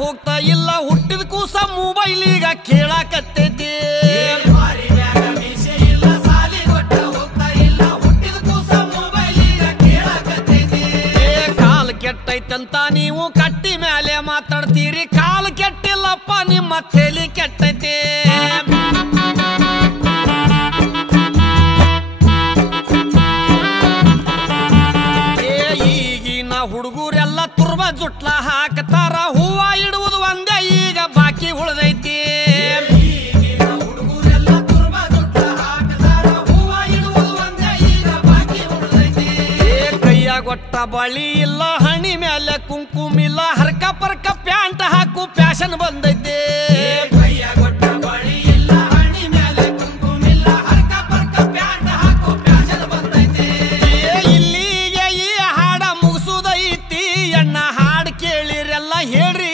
ಹೋಗ್ತಾ ಇಲ್ಲ ಹುಟ್ಟಿದ ಕೂಸ ಮೊಬೈಲ್ ಈಗ ಕೇಳಾಕತ್ತೈತಿ ಕಾಲ್ ಕೆಟ್ಟೈತಂತ ನೀವು ಕಟ್ಟಿ ಮೇಲೆ ಮಾತಾಡ್ತೀರಿ ಕಾಲ್ ಕೆಟ್ಟಿಲ್ಲಪ್ಪ ನಿಮ್ಮ ತಲೆ ಕೆಟ್ಟೈತಿ ಈಗಿನ ಹುಡುಗರೆಲ್ಲ ತುರ್ಬ ಜುಟ್ಲ ಹಾಕ್ತಾರ ಹೂವ ಇಡುವುದು ಒಂದೇ ಈಗ ಬಾಕಿ ಉಳ್ದೈತಿ ಕೈಯಾಗೊಟ್ಟ ಬಳಿ ಇಲ್ಲ ಹಣಿ ಮೇಲೆ ಕುಂಕುಮ ಇಲ್ಲ ಹರ್ಕ ಪರ್ಕ ಪ್ಯಾಂಟ್ ಹಾಕು ಫ್ಯಾಷನ್ ಬಂದ